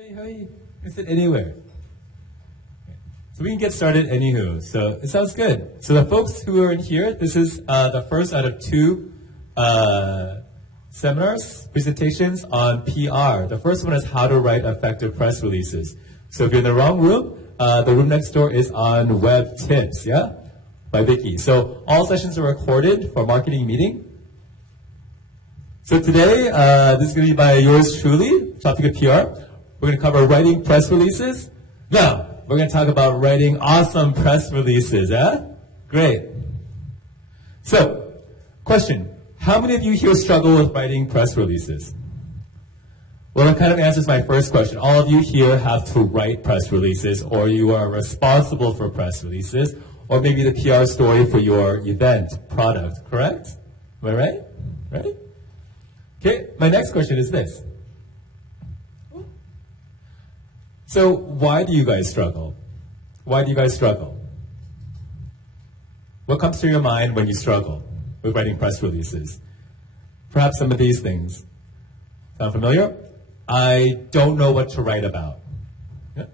You can sit anywhere. So we can get started anywho. So it sounds good. So the folks who are in here, this is the first out of two seminars, presentations on PR. The first one is how to write effective press releases. So if you're in the wrong room, the room next door is on web tips, yeah? By Vicky. So all sessions are recorded for marketing meeting. So today, this is going to be by yours truly, topic of PR. We're going to cover writing press releases. Now, we're going to talk about writing awesome press releases, yeah? Great. So, question. How many of you here struggle with writing press releases? Well, that kind of answers my first question. All of you here have to write press releases, or you are responsible for press releases, or maybe the PR story for your event, product, correct? Am I right? Right? Okay, my next question is this. So why do you guys struggle? Why do you guys struggle? What comes to your mind when you struggle with writing press releases? Perhaps some of these things. Sound familiar? I don't know what to write about. Yeah.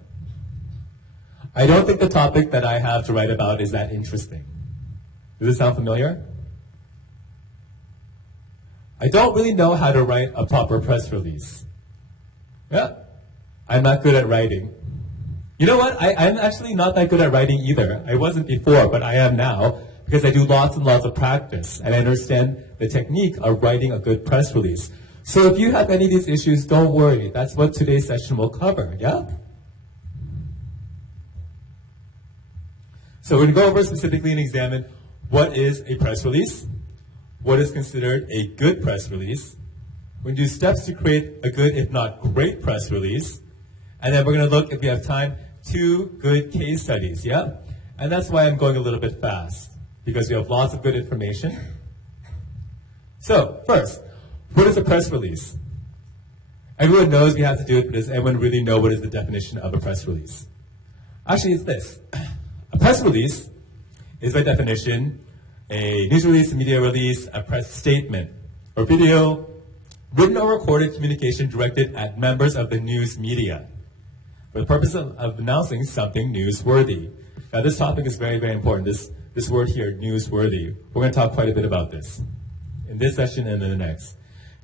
I don't think the topic that I have to write about is that interesting. Does this sound familiar? I don't really know how to write a proper press release. Yeah. I'm not good at writing. You know what? I'm actually not that good at writing either. I wasn't before, but I am now because I do lots and lots of practice and I understand the technique of writing a good press release. So if you have any of these issues, don't worry. That's what today's session will cover, yeah? So we're going to go over specifically and examine what is a press release, what is considered a good press release. We're going to do steps to create a good, if not great, press release. And then we're going to look, if we have time, 2 good case studies, yeah? And that's why I'm going a little bit fast, because we have lots of good information. So, first, what is a press release? Everyone knows we have to do it, but does anyone really know what is the definition of a press release? Actually, it's this. A press release is, by definition, a news release, a media release, a press statement, or video, written or recorded communication directed at members of the news media for the purpose of announcing something newsworthy. Now, this topic is very, very important. This word here, newsworthy. We're going to talk quite a bit about this in this session and in the next.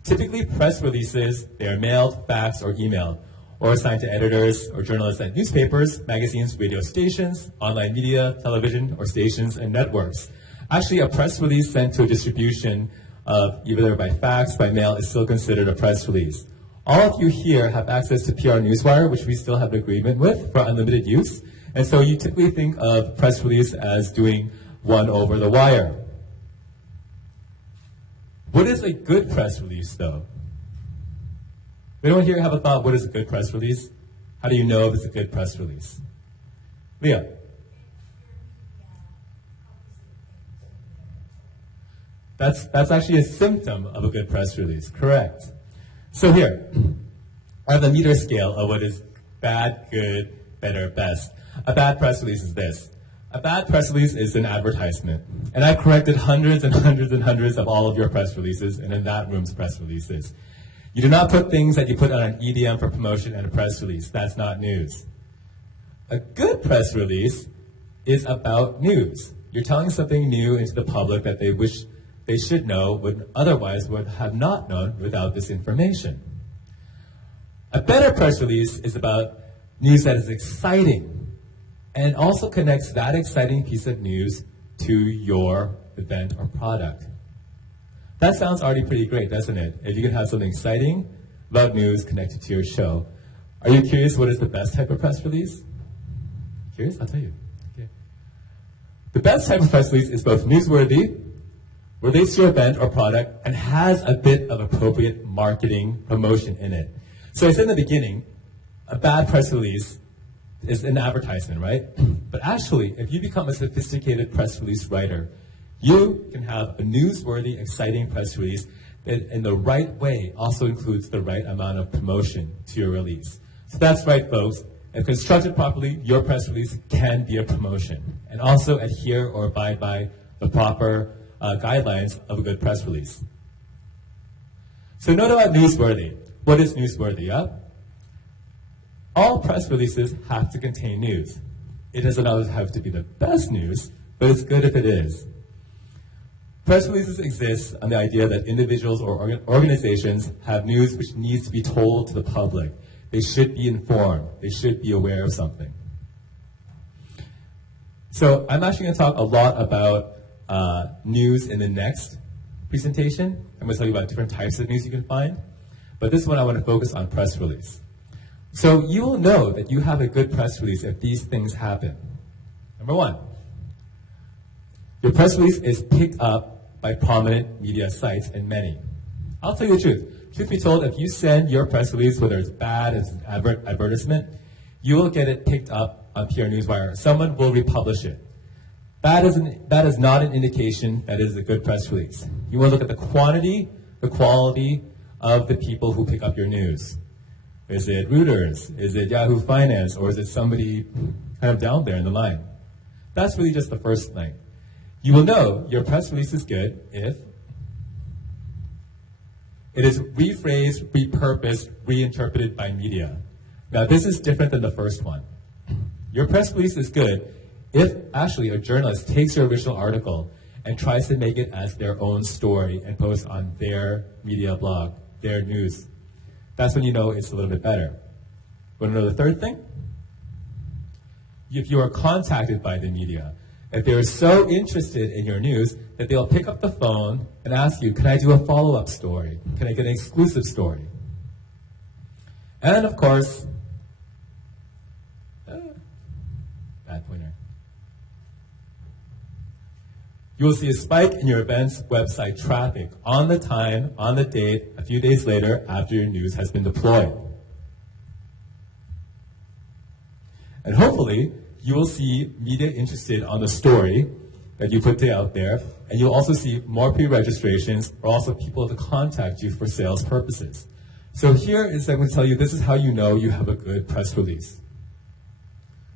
Typically, press releases, they are mailed, faxed, or emailed, or assigned to editors or journalists at newspapers, magazines, radio stations, online media, television, or stations and networks. Actually, a press release sent to a distribution of either by fax, by mail, is still considered a press release. All of you here have access to PR Newswire, which we still have an agreement with for unlimited use. And so you typically think of press release as doing one over the wire. What is a good press release, though? Anyone here have a thought, what is a good press release? How do you know if it's a good press release? Leah? That's actually a symptom of a good press release, correct. So here, I have the meter scale of what is bad, good, better, best. A bad press release is this. A bad press release is an advertisement. And I've corrected hundreds and hundreds and hundreds of all of your press releases and in that room's press releases. You do not put things that you put on an EDM for promotion and a press release. That's not news. A good press release is about news. You're telling something new into the public that they wish they should know, would otherwise would have not known without this information. A better press release is about news that is exciting and also connects that exciting piece of news to your event or product. That sounds already pretty great, doesn't it? If you can have something exciting about news connected to your show. Are you curious what is the best type of press release? Curious? I'll tell you. Okay. The best type of press release is both newsworthy, relates to your event or product, and has a bit of appropriate marketing promotion in it. So I said in the beginning, a bad press release is an advertisement, right? But actually, if you become a sophisticated press release writer, you can have a newsworthy, exciting press release that in the right way also includes the right amount of promotion to your release. So that's right, folks. If constructed properly, your press release can be a promotion and also adhere or abide by the proper guidelines of a good press release. So note about newsworthy. What is newsworthy? All press releases have to contain news. It doesn't always have to be the best news, but it's good if it is. Press releases exist on the idea that individuals or organizations have news which needs to be told to the public. They should be informed. They should be aware of something. So I'm actually going to talk a lot about news in the next presentation. I'm going to tell you about different types of news you can find. But this one I want to focus on press release. So you will know that you have a good press release if these things happen. Number one, your press release is picked up by prominent media sites and many. I'll tell you the truth. Truth be told, if you send your press release, whether it's bad as an advertisement, you will get it picked up on PR Newswire. Someone will republish it. That is not an indication that it is a good press release. You want to look at the quantity, the quality of the people who pick up your news. Is it Reuters? Is it Yahoo Finance? Or is it somebody kind of down there in the line? That's really just the first thing. You will know your press release is good if it is rephrased, repurposed, reinterpreted by media. Now, this is different than the first one. Your press release is good if actually a journalist takes your original article and tries to make it as their own story and post on their media blog, their news. That's when you know it's a little bit better. Want to know the third thing? If you are contacted by the media, if they're so interested in your news that they'll pick up the phone and ask you, can I do a follow-up story? Can I get an exclusive story? And of course, bad pointer. You will see a spike in your event's website traffic on the time, on the date, a few days later after your news has been deployed. And hopefully, you will see media interested on the story that you put out there, and you'll also see more pre-registrations or also people to contact you for sales purposes. So here is, I'm going to tell you, this is how you know you have a good press release.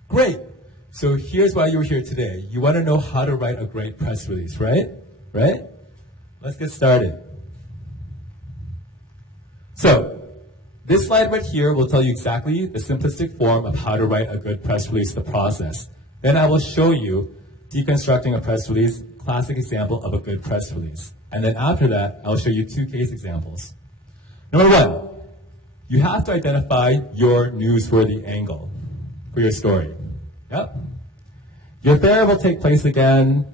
Great. So here's why you're here today. You want to know how to write a great press release, right? Right? Let's get started. So, this slide right here will tell you exactly the simplistic form of how to write a good press release, the process. Then I will show you deconstructing a press release, classic example of a good press release. And then after that, I'll show you 2 case examples. Number 1, you have to identify your newsworthy angle for your story. Yep. Your affair will take place again.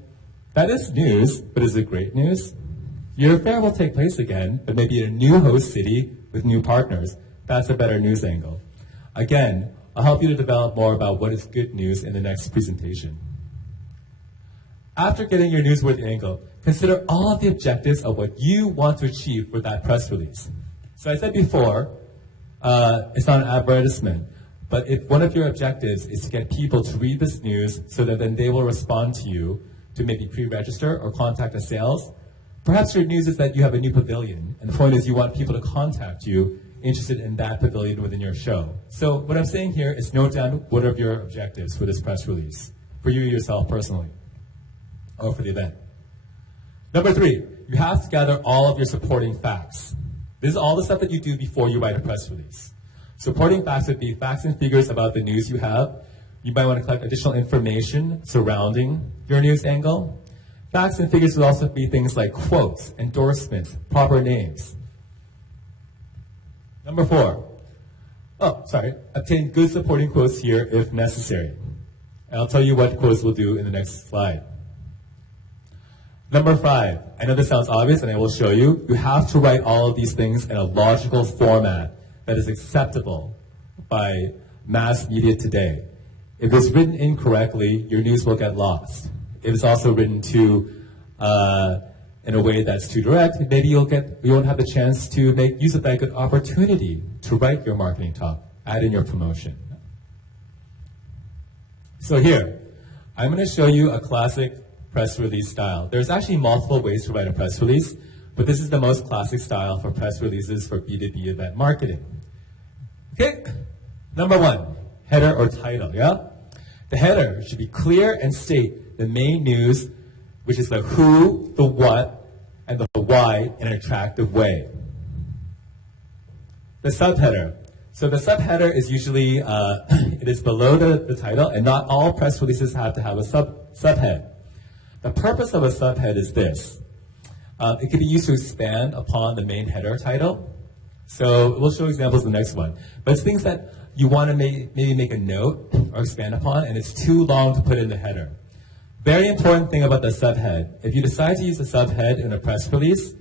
That is news, but is it great news? Your affair will take place again, but maybe in a new host city with new partners. That's a better news angle. Again, I'll help you to develop more about what is good news in the next presentation. After getting your newsworthy angle, consider all of the objectives of what you want to achieve with that press release. So I said before, it's not an advertisement, but if one of your objectives is to get people to read this news so that then they will respond to you to maybe pre-register or contact a sales, perhaps your news is that you have a new pavilion, and the point is you want people to contact you interested in that pavilion within your show. So what I'm saying here is note down what are your objectives for this press release, for you yourself personally, or for the event. Number 3, you have to gather all of your supporting facts. This is all the stuff that you do before you write a press release. Supporting facts would be facts and figures about the news you have. You might want to collect additional information surrounding your news angle. Facts and figures would also be things like quotes, endorsements, proper names. Number 4, obtain good supporting quotes here if necessary. And I'll tell you what quotes we'll do in the next slide. Number 5, I know this sounds obvious and I will show you. You have to write all of these things in a logical format that is acceptable by mass media today. If it's written incorrectly, your news will get lost. If it's also written in a way that's too direct, maybe you won't have the chance to make use of that good opportunity to write your marketing talk, add in your promotion. So here, I'm going to show you a classic press release style. There's actually multiple ways to write a press release, but this is the most classic style for press releases for B2B event marketing. Okay, number 1, header or title, yeah? The header should be clear and state the main news, which is the who, the what, and the why in an attractive way. The subheader So the subheader is usually, it is below the title, and not all press releases have to have a subhead. The purpose of a subhead is this. It can be used to expand upon the main header title. So we'll show examples in the next one. But it's things that you want to maybe make a note or expand upon, and it's too long to put in the header. Very important thing about the subhead. If you decide to use a subhead in a press release,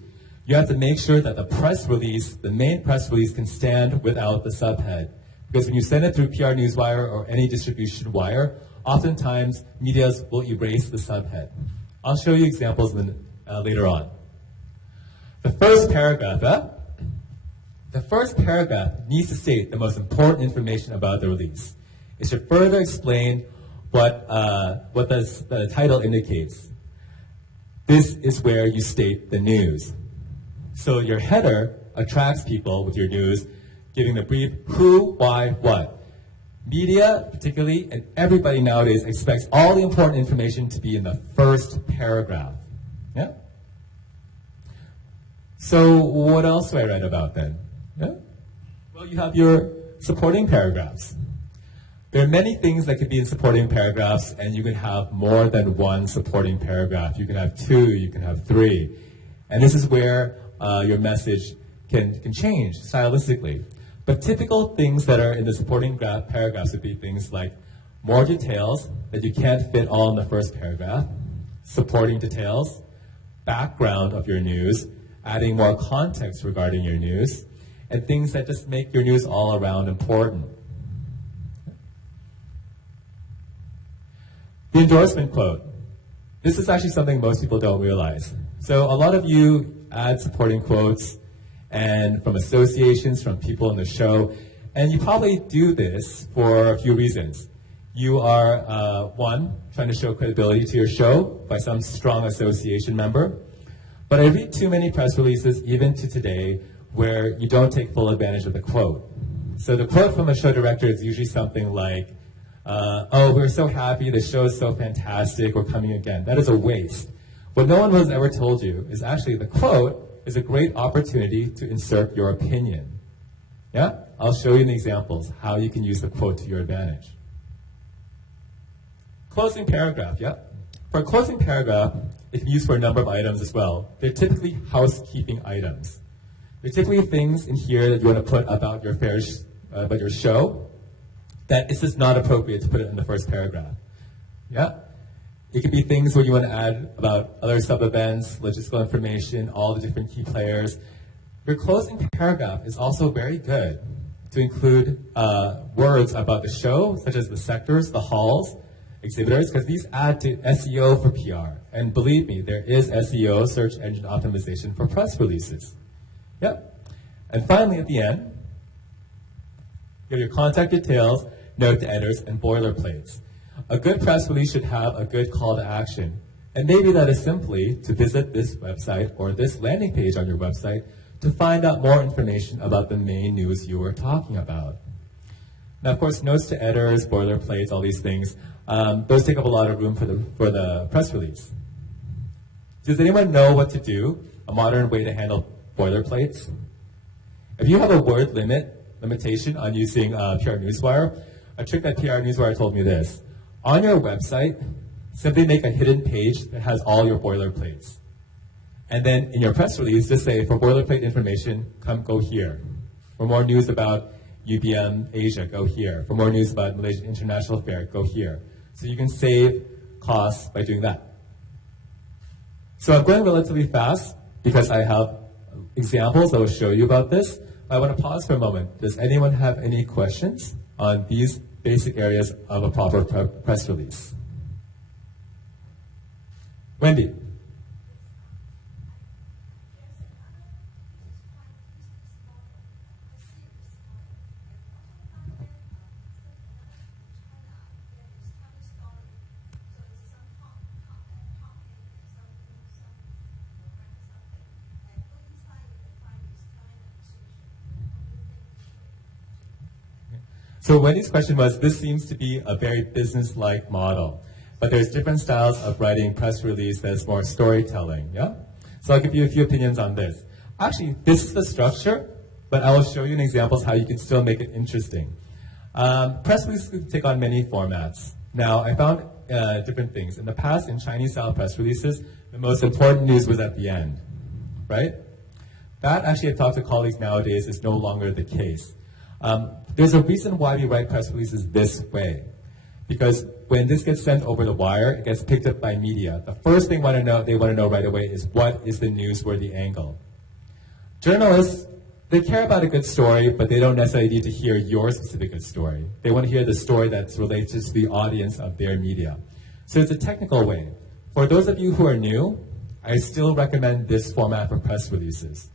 you have to make sure that the press release, the main press release, can stand without the subhead. Because when you send it through PR Newswire or any distribution wire, oftentimes medias will erase the subhead. I'll show you examples later on. The first paragraph needs to state the most important information about the release. It should further explain what the title indicates. This is where you state the news. So your header attracts people with your news, giving the brief who, why, what. Media, particularly, and everybody nowadays expects all the important information to be in the first paragraph. Yeah? So what else do I write about then? Yeah? Well, you have your supporting paragraphs. There are many things that could be in supporting paragraphs, and you can have more than one supporting paragraph. You can have 2, you can have 3. And this is where your message can change stylistically. But typical things that are in the supporting paragraphs would be things like more details that you can't fit all in the first paragraph, supporting details, background of your news, adding more context regarding your news, and things that just make your news all around important. The endorsement quote. This is actually something most people don't realize. So a lot of you add supporting quotes and from associations, from people in the show, and you probably do this for a few reasons. You are, one, trying to show credibility to your show by some strong association member. But I read too many press releases, even to today, where you don't take full advantage of the quote. So the quote from a show director is usually something like, oh, we're so happy, the show is so fantastic, we're coming again. That is a waste. What no one has ever told you is actually the quote is a great opportunity to insert your opinion. Yeah? I'll show you in examples how you can use the quote to your advantage. Closing paragraph, yeah? For a closing paragraph, it can be used for a number of items as well. They're typically housekeeping items. They're typically things in here that you want to put about your show that it's just not appropriate to put it in the first paragraph. Yeah? It could be things where you want to add about other sub-events, logistical information, all the different key players. Your closing paragraph is also very good to include words about the show, such as the sectors, the halls, exhibitors, because these add to SEO for PR. And believe me, there is SEO, search engine optimization, for press releases. Yep. And finally, at the end, you have your contact details, note to editors, and boilerplates. A good press release should have a good call to action. And maybe that is simply to visit this website or this landing page on your website to find out more information about the main news you were talking about. Now, of course, notes to editors, boilerplates, all these things, those take up a lot of room for the press release. Does anyone know what to do, a modern way to handle boilerplates? If you have a word limitation on using PR Newswire, a trick that PR Newswire told me this. On your website, simply make a hidden page that has all your boilerplates. And then in your press release, just say, for boilerplate information, go here. For more news about UBM Asia, go here. For more news about Malaysian International Fair, go here. So you can save costs by doing that. So I'm going relatively fast because I have examples that will show you about this. I want to pause for a moment. Does anyone have any questions on these basic areas of a proper press release? Wendy. So Wendy's question was, this seems to be a very business-like model, but there's different styles of writing press release that's more storytelling, yeah? So I'll give you a few opinions on this. Actually, this is the structure but I will show you an examples how you can still make it interesting. Press releases can take on many formats. Now, I found different things. In the past, in Chinese-style press releases, the most important news was at the end, right? That actually, I've talked to colleagues nowadays, is no longer the case. There's a reason why we write press releases this way. Because when this gets sent over the wire, it gets picked up by media. The first thing they want to know right away is what is the newsworthy angle. Journalists, they care about a good story, but they don't necessarily need to hear your specific good story. They want to hear the story that's related to the audience of their media. So it's a technical way. For those of you who are new, I still recommend this format for press releases.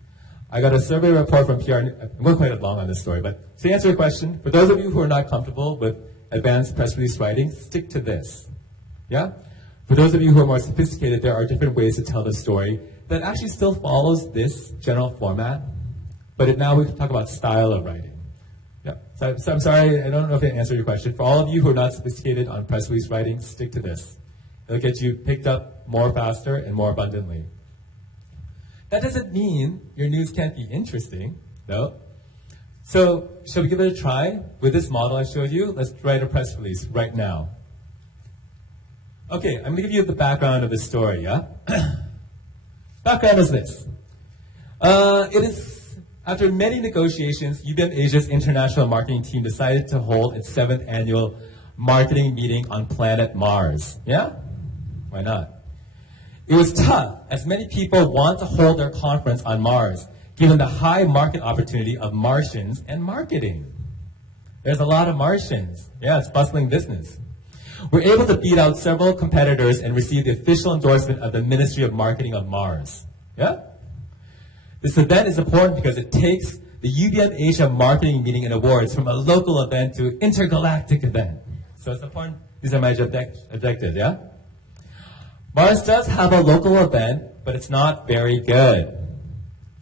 I got a survey report from PR. I'm going quite long on this story, but to answer your question, for those of you who are not comfortable with advanced press release writing, stick to this. Yeah? For those of you who are more sophisticated, there are different ways to tell the story that actually still follows this general format, but now we can talk about style of writing. Yeah. So I'm sorry, I don't know if I answered your question. For all of you who are not sophisticated on press release writing, stick to this. It'll get you picked up more faster and more abundantly. That doesn't mean your news can't be interesting, though. So, shall we give it a try? With this model I showed you, let's write a press release right now. Okay, I'm going to give you the background of the story, yeah? Background is this. It is, after many negotiations, UBM Asia's international marketing team decided to hold its 7th annual marketing meeting on planet Mars. Yeah? Why not? It was tough, as many people want to hold their conference on Mars, given the high market opportunity of Martians and marketing. There's a lot of Martians. Yeah, it's bustling business. We're able to beat out several competitors and receive the official endorsement of the Ministry of Marketing of Mars. Yeah? This event is important because it takes the UBM Asia Marketing Meeting and Awards from a local event to an intergalactic event. So it's important. These are my objectives, yeah? Mars does have a local event, but it's not very good.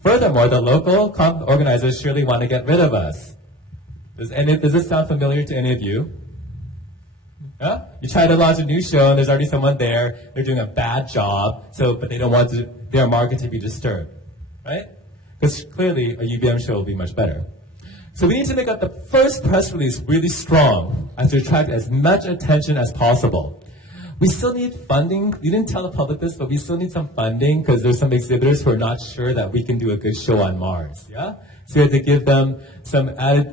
Furthermore, the local organizers surely want to get rid of us. Does this sound familiar to any of you? Yeah? You try to launch a new show and there's already someone there, they're doing a bad job, but they don't want their market to be disturbed, right? Because clearly a UBM show will be much better. So we need to make up the first press release really strong and to attract as much attention as possible. We still need funding. We didn't tell the public this, but we still need some funding because there's some exhibitors who are not sure that we can do a good show on Mars. Yeah? So we have to give them some added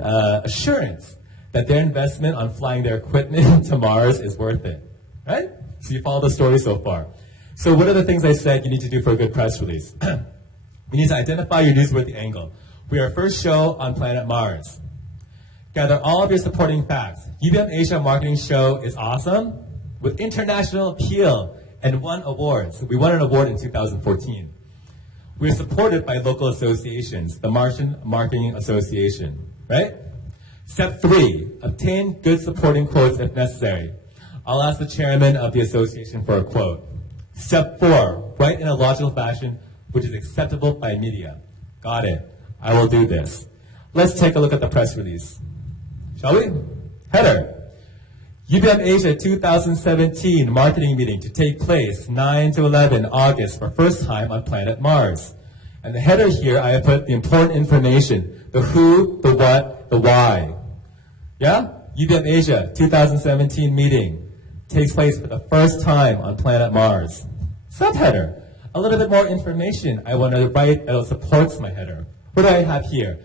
assurance that their investment on flying their equipment to Mars is worth it. Right? So you follow the story so far. So what are the things I said you need to do for a good press release? We need to identify your newsworthy angle. We are our first show on planet Mars. Gather all of your supporting facts. UBM Asia Marketing Show is awesome, with international appeal and won awards. We won an award in 2014. We're supported by local associations, the Martian Marketing Association, right? Step 3, obtain good supporting quotes if necessary. I'll ask the chairman of the association for a quote. Step 4, write in a logical fashion which is acceptable by media. Got it. I will do this. Let's take a look at the press release. Shall we? Header. UBM Asia 2017 marketing meeting to take place 9 to 11 August for first time on planet Mars. And the header here, I have put the important information, the who, the what, the why. Yeah? UBM Asia 2017 meeting takes place for the first time on planet Mars. Subheader, a little bit more information I want to write that supports my header. What do I have here?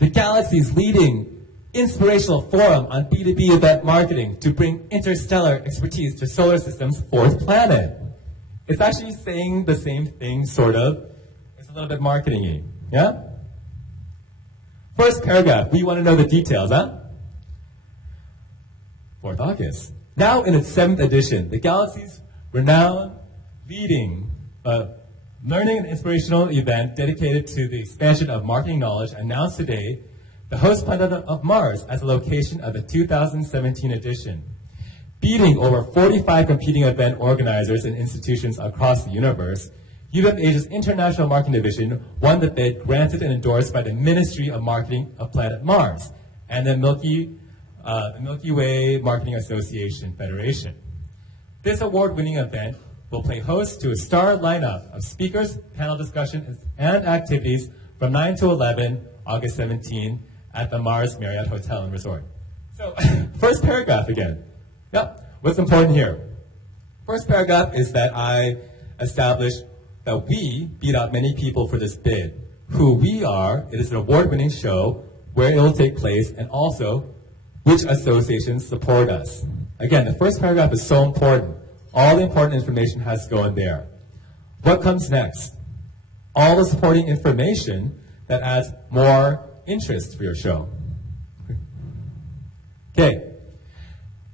The galaxy's leading inspirational forum on B2B event marketing to bring interstellar expertise to solar system's 4th planet. It's actually saying the same thing, sort of. It's a little bit marketing-y, yeah? First paragraph, we want to know the details, huh? 4th August. Now in its 7th edition, the galaxy's renowned, leading, learning and inspirational event dedicated to the expansion of marketing knowledge announced today the host planet of Mars as the location of the 2017 edition. Beating over 45 competing event organizers and institutions across the universe, UBM Asia's International Marketing Division won the bid granted and endorsed by the Ministry of Marketing of Planet Mars and the Milky Way Marketing Association Federation. This award-winning event will play host to a star lineup of speakers, panel discussions, and activities from 9 to 11 August 17, at the Mars Marriott Hotel and Resort. So, first paragraph again. Yep, what's important here? First paragraph is that I established that we beat out many people for this bid. Who we are, it is an award-winning show, where it will take place, and also which associations support us. Again, the first paragraph is so important. All the important information has to go in there. What comes next? All the supporting information that adds more interest for your show. Okay.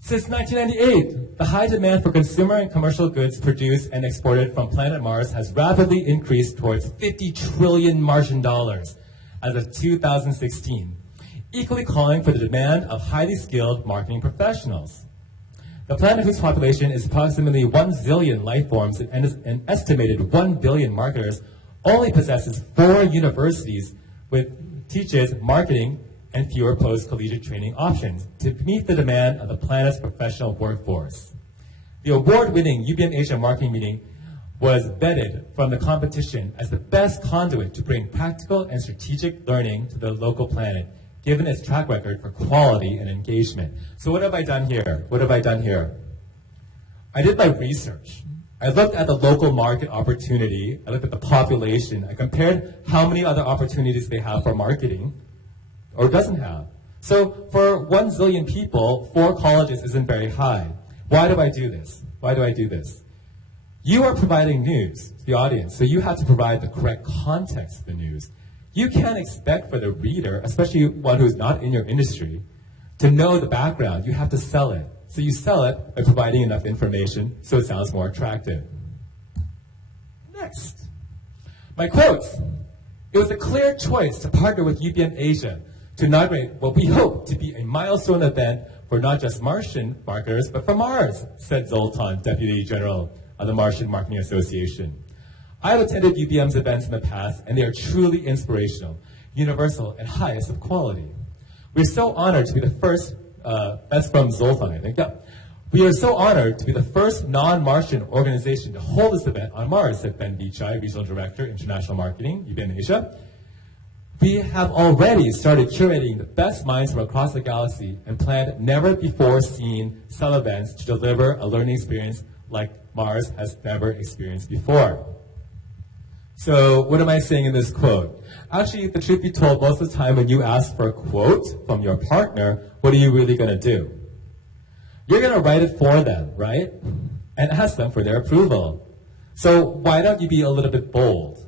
Since 1998, the high demand for consumer and commercial goods produced and exported from planet Mars has rapidly increased towards $50 trillion Martian dollars as of 2016, equally calling for the demand of highly skilled marketing professionals. The planet, whose population is approximately 1 zillion life forms and an estimated 1 billion marketers, only possesses 4 universities which teaches marketing and fewer post-collegiate training options to meet the demand of the planet's professional workforce. The award-winning UBM Asia marketing meeting was vetted from the competition as the best conduit to bring practical and strategic learning to the local planet, given its track record for quality and engagement. So what have I done here? What have I done here? I did my research. I looked at the local market opportunity. I looked at the population. I compared how many other opportunities they have for marketing or doesn't have. So for 1 zillion people, 4 colleges isn't very high. Why do I do this? Why do I do this? You are providing news to the audience, so you have to provide the correct context of the news. You can't expect for the reader, especially one who's not in your industry, to know the background. You have to sell it. So you sell it by providing enough information so it sounds more attractive. Next, my quotes. It was a clear choice to partner with UBM Asia to inaugurate what we hope to be a milestone event for not just Martian marketers, but for Mars, said Zoltan, Deputy General of the Martian Marketing Association. I have attended UBM's events in the past, and they are truly inspirational, universal, and highest of quality. We're so honored to be the first, that's from Zoltan, I think, yeah. We are so honored to be the first non-Martian organization to hold this event on Mars, said Ben Veechai, Regional Director, International Marketing, UBM Asia. We have already started curating the best minds from across the galaxy and planned never-before-seen sub-events to deliver a learning experience like Mars has never experienced before. So what am I saying in this quote? Actually, the truth be told, most of the time when you ask for a quote from your partner, what are you really going to do? You're going to write it for them, right? And ask them for their approval. So why don't you be a little bit bold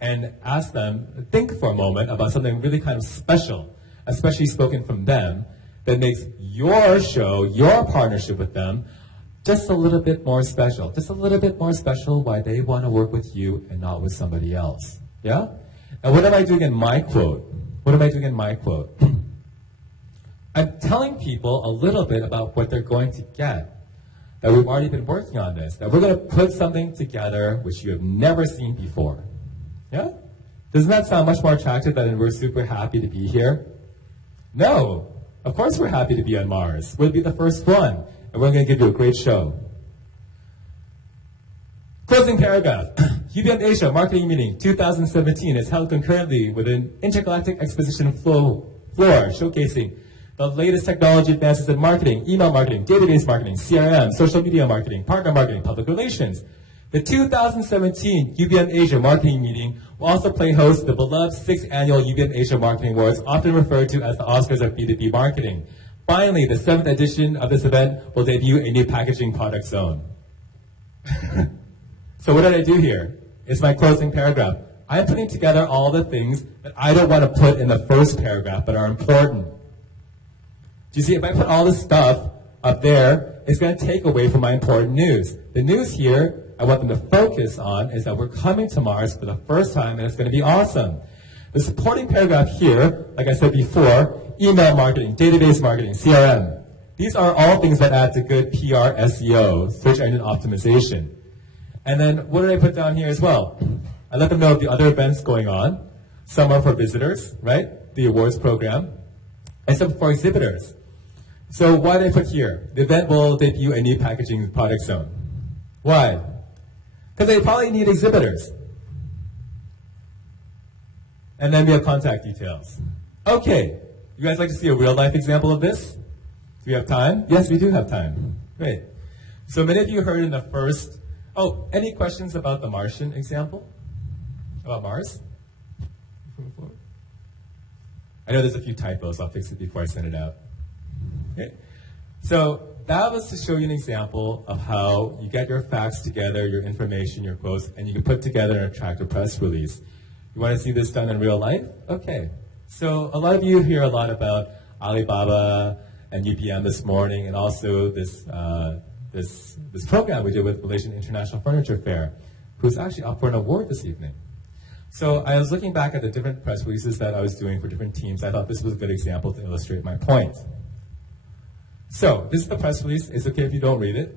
and ask them, think for a moment about something really kind of special, especially spoken from them, that makes your show, your partnership with them, just a little bit more special. Just a little bit more special why they want to work with you and not with somebody else. Yeah? And what am I doing in my quote? What am I doing in my quote? I'm telling people a little bit about what they're going to get. That we've already been working on this. That we're going to put something together which you have never seen before. Yeah? Doesn't that sound much more attractive than we're super happy to be here? No. Of course we're happy to be on Mars. We'll be the first one. And we're going to give you a great show. Closing paragraph. UBM Asia Marketing Meeting 2017 is held concurrently with an intergalactic exposition floor showcasing the latest technology advances in marketing, email marketing, database marketing, CRM, social media marketing, partner marketing, public relations. The 2017 UBM Asia Marketing Meeting will also play host to the beloved 6th Annual UBM Asia Marketing Awards, often referred to as the Oscars of B2B marketing. Finally, the 7th edition of this event will debut a new packaging product zone. So what did I do here? It's my closing paragraph. I'm putting together all the things that I don't want to put in the first paragraph but are important. Do you see, if I put all this stuff up there, it's going to take away from my important news. The news here I want them to focus on is that we're coming to Mars for the first time and it's going to be awesome. The supporting paragraph here, like I said before, email marketing, database marketing, CRM. These are all things that add to good PR, SEO, search engine optimization. And then what did I put down here as well? I let them know of the other events going on. Some are for visitors, right? The awards program. And some for exhibitors. So why did I put here? The event will debut a new packaging product zone. Why? Because they probably need exhibitors. And then we have contact details. Okay, you guys like to see a real life example of this? Do we have time? Yes, we do have time. Great. So many of you heard in the first, any questions about the Martian example? About Mars? I know there's a few typos. I'll fix it before I send it out. Okay. So that was to show you an example of how you get your facts together, your information, your quotes, and you can put together an attractive press release. You want to see this done in real life? Okay. So a lot of you hear a lot about Alibaba and UPM this morning, and also this program we did with Malaysian International Furniture Fair, who's actually up for an award this evening. So I was looking back at the different press releases that I was doing for different teams. I thought this was a good example to illustrate my point. So this is the press release. It's okay if you don't read it.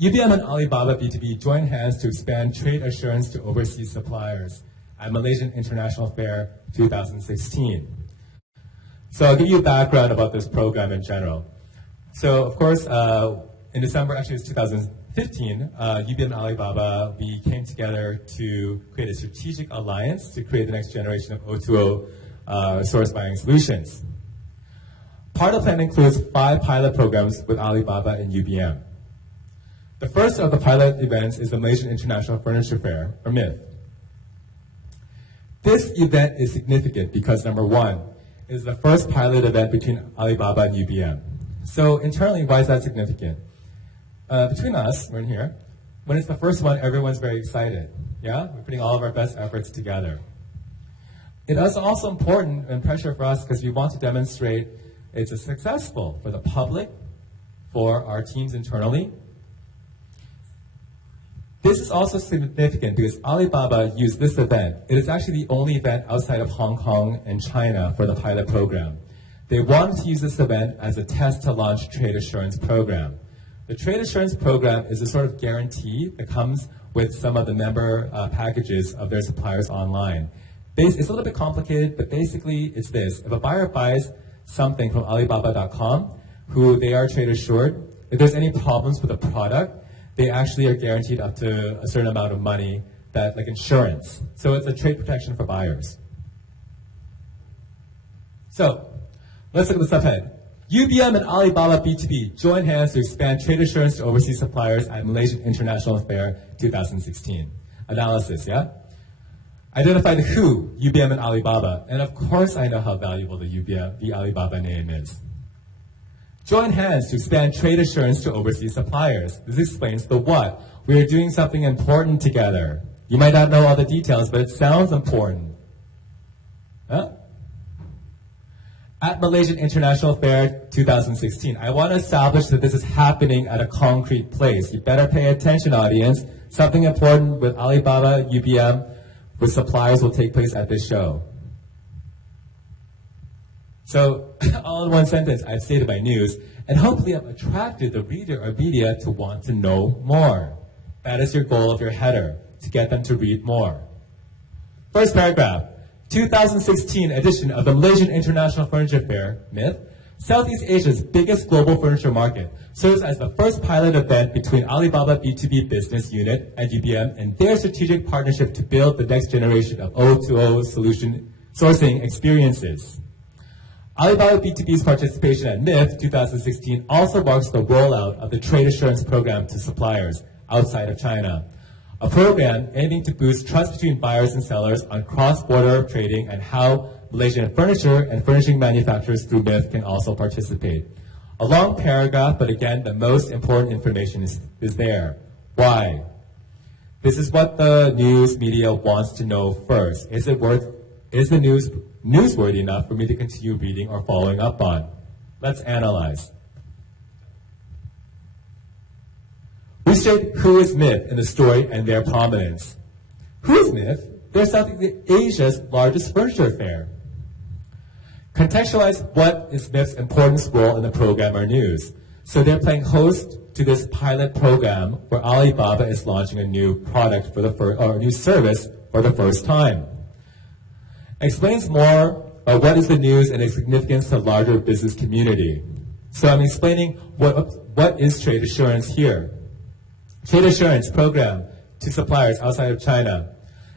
UBM and Alibaba B2B join hands to expand trade assurance to overseas suppliers at Malaysian International Fair 2016. So I'll give you a background about this program in general. So of course, in December, actually it was 2015, UBM and Alibaba, we came together to create a strategic alliance to create the next generation of O2O source buying solutions. Part of the plan includes 5 pilot programs with Alibaba and UBM. The first of the pilot events is the Malaysian International Furniture Fair, or MIF. This event is significant because, number one, it is the first pilot event between Alibaba and UBM. So internally, why is that significant? Between us, we're in here, when it's the first one, everyone's very excited. Yeah? We're putting all of our best efforts together. It is also important and pressure for us because we want to demonstrate it's a successful for the public, for our teams internally. This is also significant because Alibaba used this event. It is actually the only event outside of Hong Kong and China for the pilot program. They wanted to use this event as a test to launch trade assurance program. The trade assurance program is a sort of guarantee that comes with some of the member packages of their suppliers online. It's a little bit complicated, but basically it's this. If a buyer buys something from Alibaba.com, who they are trade assured, if there's any problems with the product, they actually are guaranteed up to a certain amount of money, that like insurance. So it's a trade protection for buyers. So let's look at the subhead. UBM and Alibaba B2B join hands to expand trade assurance to overseas suppliers at Malaysian International Fair 2016. Analysis, yeah? Identify the who, UBM and Alibaba. And of course I know how valuable the Alibaba name is. Join hands to expand trade assurance to overseas suppliers. This explains the what. We are doing something important together. You might not know all the details, but it sounds important. Huh? At Malaysian International Fair 2016, I want to establish that this is happening at a concrete place. You better pay attention, audience. Something important with Alibaba, UBM, with suppliers will take place at this show. So, all in one sentence, I've stated my news, and hopefully I've attracted the reader or media to want to know more. That is your goal of your header, to get them to read more. First paragraph, 2016 edition of the Malaysian International Furniture Fair, MIF, Southeast Asia's biggest global furniture market, serves as the first pilot event between Alibaba B2B Business Unit and UBM and their strategic partnership to build the next generation of O2O solution sourcing experiences. Alibaba B2B's participation at MIF 2016 also marks the rollout of the trade assurance program to suppliers outside of China, a program aiming to boost trust between buyers and sellers on cross-border trading and how Malaysian furniture and furnishing manufacturers through MIF can also participate. A long paragraph, but again, the most important information is there. Why? This is what the news media wants to know first. Is the news newsworthy enough for me to continue reading or following up on? Let's analyze. We state who is MIF in the story and their prominence. Who is MIF? They're Southeast Asia's largest furniture fair. Contextualize what is MIF's important role in the program or news. So they're playing host to this pilot program where Alibaba is launching a new product or a new service for the first time. Explains more about what is the news and its significance to the larger business community. So I'm explaining what is trade assurance here. Trade assurance program to suppliers outside of China.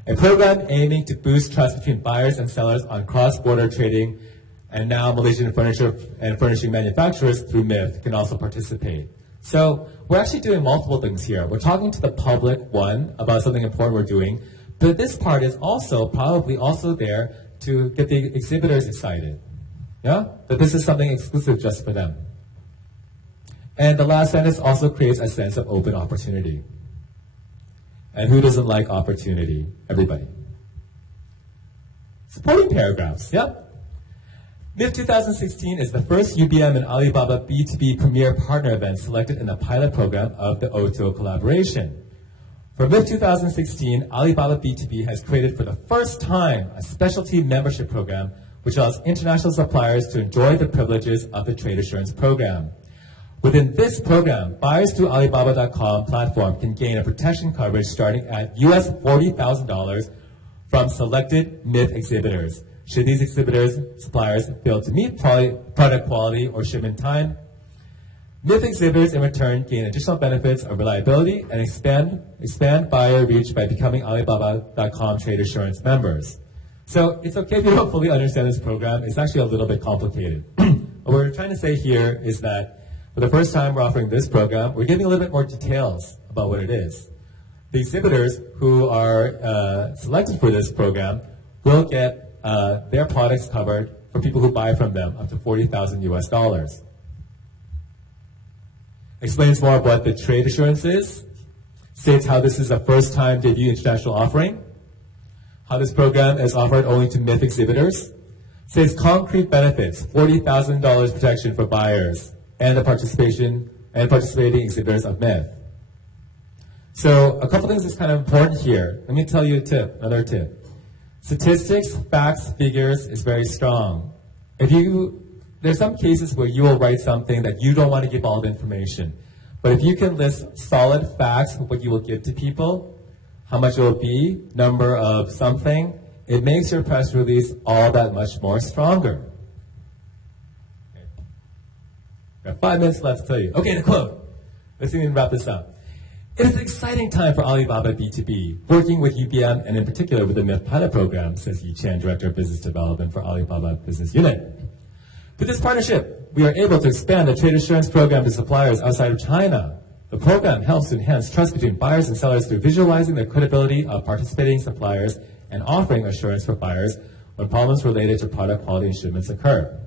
a program aiming to boost trust between buyers and sellers on cross-border trading, and now Malaysian furniture and furnishing manufacturers through MIF can also participate. So we're actually doing multiple things here. We're talking to the public, one, about something important we're doing, but this part is also probably also there to get the exhibitors excited. Yeah? That this is something exclusive just for them. And the last sentence also creates a sense of open opportunity. And who doesn't like opportunity? Everybody. Supporting paragraphs, yep. MIF 2016 is the first UBM and Alibaba B2B Premier Partner event selected in the pilot program of the O2O collaboration. For MIF 2016, Alibaba B2B has created for the first time a specialty membership program which allows international suppliers to enjoy the privileges of the trade assurance program. Within this program, buyers through Alibaba.com platform can gain a protection coverage starting at US $40,000 from selected MIF exhibitors. Should these suppliers fail to meet product quality or shipment time, MIF exhibitors in return gain additional benefits of reliability and expand buyer reach by becoming Alibaba.com trade assurance members. So it's okay if you don't fully understand this program. It's actually a little bit complicated. What we're trying to say here is that for the first time we're offering this program, we're giving a little bit more details about what it is. The exhibitors who are selected for this program will get their products covered for people who buy from them up to $40,000 US. Explains more of what the trade assurance is, states how this is a first time debut international offering, how this program is offered only to MIF exhibitors, states concrete benefits, $40,000 protection for buyers and the participating exhibitors of MIF. So a couple things that's kind of important here. Let me tell you a tip, another tip. Statistics, facts, figures is very strong. There's some cases where you will write something that you don't want to give all the information. But if you can list solid facts of what you will give to people, how much it will be, number of something, it makes your press release all that much more stronger. Okay. Got 5 minutes left to tell you. Okay, the quote. Let's see if we can wrap this up. It is an exciting time for Alibaba B2B, working with UBM and in particular with the MIF pilot program, says Veechai, Director of Business Development for Alibaba Business Unit. With this partnership, we are able to expand the trade assurance program to suppliers outside of China. The program helps to enhance trust between buyers and sellers through visualizing the credibility of participating suppliers and offering assurance for buyers when problems related to product quality and shipments occur.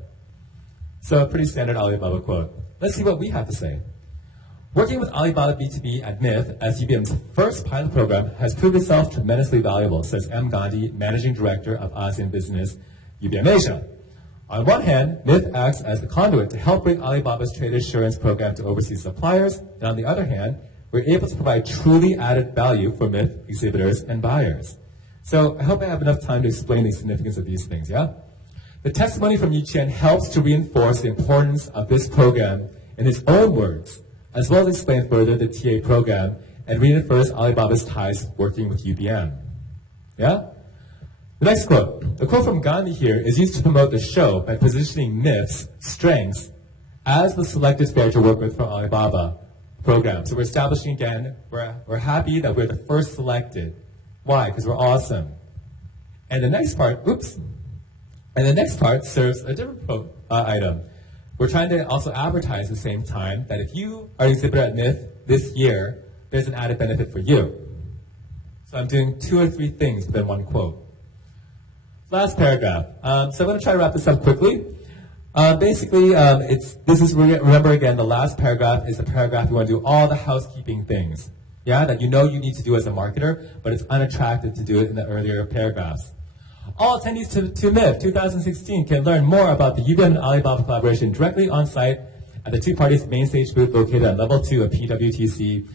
So a pretty standard Alibaba quote. Let's see what we have to say. Working with Alibaba B2B at MIF as UBM's first pilot program has proved itself tremendously valuable, says M. Gandhi, Managing Director of ASEAN Business, UBM Asia. On one hand, MIF acts as the conduit to help bring Alibaba's trade assurance program to overseas suppliers, and on the other hand, we're able to provide truly added value for MIF exhibitors and buyers. So I hope I have enough time to explain the significance of these things, yeah? The testimony from Veechai helps to reinforce the importance of this program in his own words, as well as explain further the TA program and reinforce Alibaba's ties working with UBM. Yeah? The next quote. The quote from Gandhi here is used to promote the show by positioning MIF's strengths as the selected fair to work with from Alibaba program. So we're establishing again, we're happy that we're the first selected. Why? Because we're awesome. And the next part, and the next part serves a different item. We're trying to also advertise at the same time that if you are an exhibitor at MIF this year, there's an added benefit for you. So I'm doing 2 or 3 things within one quote. Last paragraph. So I'm going to try to wrap this up quickly. Remember again, the last paragraph is the paragraph you want to do all the housekeeping things. Yeah, that you know you need to do as a marketer, but it's unattractive to do it in the earlier paragraphs. All attendees to MIF 2016 can learn more about the UBM and Alibaba collaboration directly on site at the 2 parties' main stage booth located on level 2 of PWTC.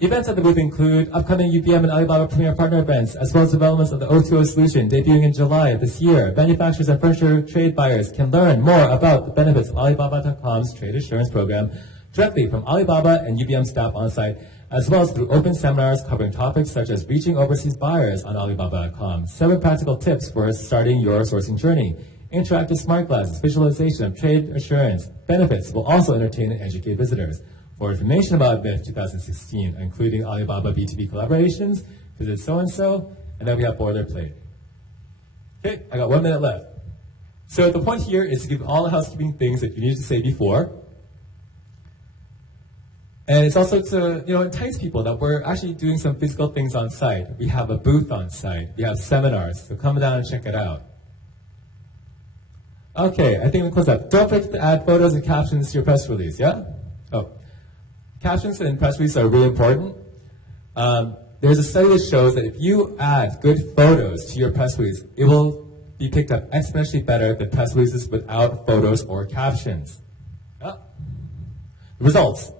Events at the booth include upcoming UBM and Alibaba Premier Partner events, as well as developments of the O2O solution debuting in July of this year. Manufacturers and furniture trade buyers can learn more about the benefits of Alibaba.com's trade assurance program directly from Alibaba and UBM staff on site, as well as through open seminars covering topics such as reaching overseas buyers on Alibaba.com, 7 practical tips for starting your sourcing journey, interactive smart glasses, visualization of trade assurance benefits will also entertain and educate visitors. For information about MIF 2016, including Alibaba B2B collaborations, visit so-and-so and then we have boilerplate. Okay, I got 1 minute left. So the point here is to give all the housekeeping things that you needed to say before. And it's also to entice people that we're actually doing some physical things on site. We have a booth on site. We have seminars. So come down and check it out. Okay, I think we close up. Don't forget to add photos and captions to your press release, yeah? Oh, captions and press releases are really important. There's a study that shows that if you add good photos to your press release, it will be picked up exponentially better than press releases without photos or captions. Yeah. Results.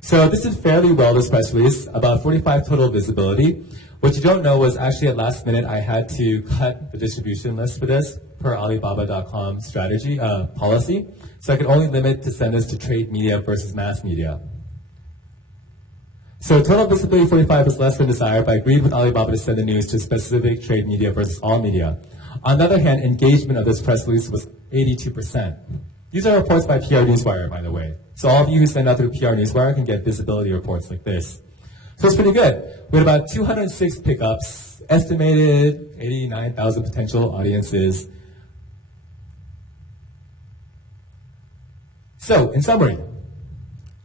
So this did fairly well, this press release, about 45 total visibility. What you don't know was actually at last minute I had to cut the distribution list for this per Alibaba.com strategy policy. So I could only limit to send this to trade media versus mass media. So total visibility 45 is less than desired, but I agreed with Alibaba to send the news to specific trade media versus all media. On the other hand, engagement of this press release was 82%. These are reports by PR Newswire, by the way. So all of you who send out through PR Newswire can get visibility reports like this. So it's pretty good. We had about 206 pickups, estimated 89,000 potential audiences. So, in summary,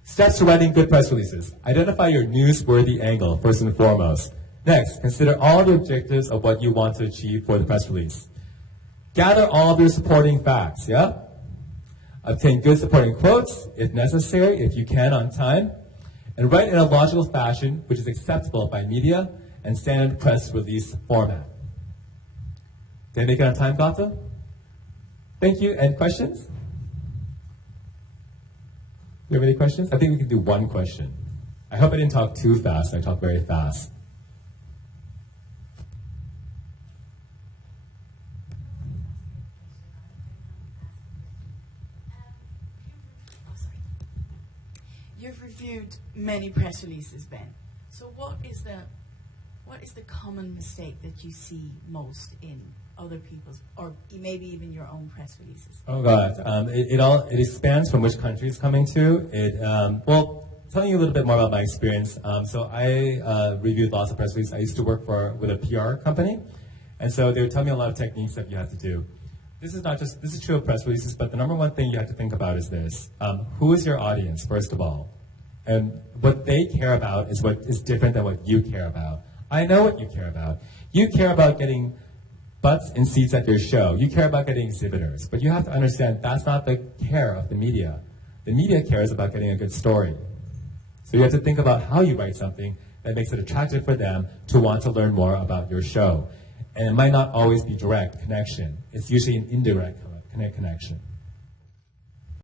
steps to writing good press releases. Identify your newsworthy angle, first and foremost. Next, consider all the objectives of what you want to achieve for the press release. Gather all of your supporting facts, yeah? Obtain good supporting quotes, if necessary, if you can, on time. And write in a logical fashion, which is acceptable by media and standard press release format. Did I make it on time, Gautam? Thank you. And questions? Do you have any questions? I think we can do one question. I hope I didn't talk too fast. I talked very fast. You've reviewed many press releases, Ben. So what is the common mistake that you see most in other people's, or maybe even your own press releases? Oh God, it expands from which country it's coming to. Well, telling you a little bit more about my experience. So I reviewed lots of press releases. I used to work with a PR company, and so they would tell me a lot of techniques that you have to do. This is true of press releases, but the number one thing you have to think about is this. Who is your audience, first of all? And what they care about is what is different than what you care about. I know what you care about. You care about getting butts in seats at your show. You care about getting exhibitors. But you have to understand that's not the care of the media. The media cares about getting a good story. So you have to think about how you write something that makes it attractive for them to want to learn more about your show. And it might not always be direct connection. It's usually an indirect connection.